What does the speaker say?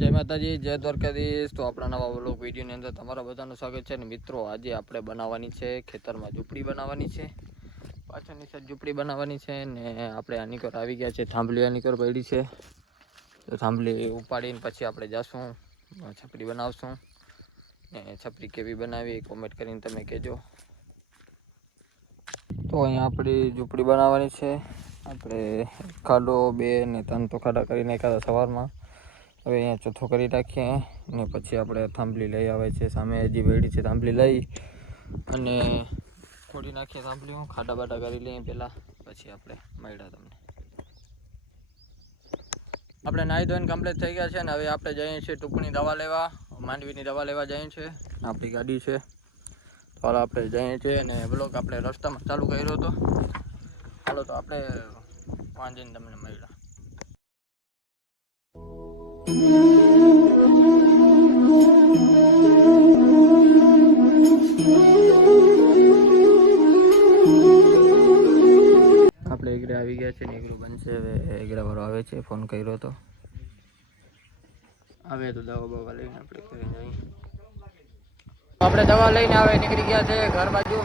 જય માતાજી, જય દ્વારકાધીશ। તો આપણા નવા વ્લોગ વિડીયોની અંદર તમારા બધાનું સ્વાગત છે। અને મિત્રો, આજે આપણે બનાવવાની છે ખેતરમાં ઝૂંપડી બનાવવાની છે, પાછળની સાઈડ ઝૂંપડી બનાવવાની છે। ને આપણે આની કર આવી ગયા છે, થાંભલી આની કર પડી છે, તો થાંભલી ઉપાડીને પછી આપણે જઈશું છપરી બનાવશું। ને છપરી કેવી બનાવી કોમેન્ટ કરીને તમે કહેજો। તો અહીંયા આપણી ઝૂંપડી બનાવવાની છે। આપણે ખાડો 2 ને 3 તો ખાડા કરી નાખ્યા સવારમાં। હવે અહીંયા ચોથો કરી રાખીએ ને પછી આપણે થાંભલી લઈ આવે છે, સામે હજી વેડી છે, થાંભલી લઈ અને ખોડી નાખીએ થાંભલીઓ, ખાડા બાટા કરી લઈએ પહેલાં, પછી આપણે મળ્યા તમને। આપણે નાહી ધોઈને કમ્પ્લીટ થઈ ગયા છે ને હવે આપણે જઈએ છીએ ટૂંકની દવા લેવા, માંડવીની દવા લેવા જઈએ છીએ। આપણી ગાડી છે તો હાલ આપણે જઈએ છીએ અને બ્લોગ આપણે રસ્તામાં ચાલુ કર્યો હતો। ચાલો તો આપણે વાંધીને તમને મળ્યા। આપણે એકડે આવી ગયા છે ને એકડું બનશે, હવે એકડા વાળો આવે છે, ફોન કર્યો હતો, આવે તો દવા બવા લઈને આપણે ઘરે જઈએ। આપણે દવા લઈને આવે નીકળી ગયા છે ઘર બાજુ।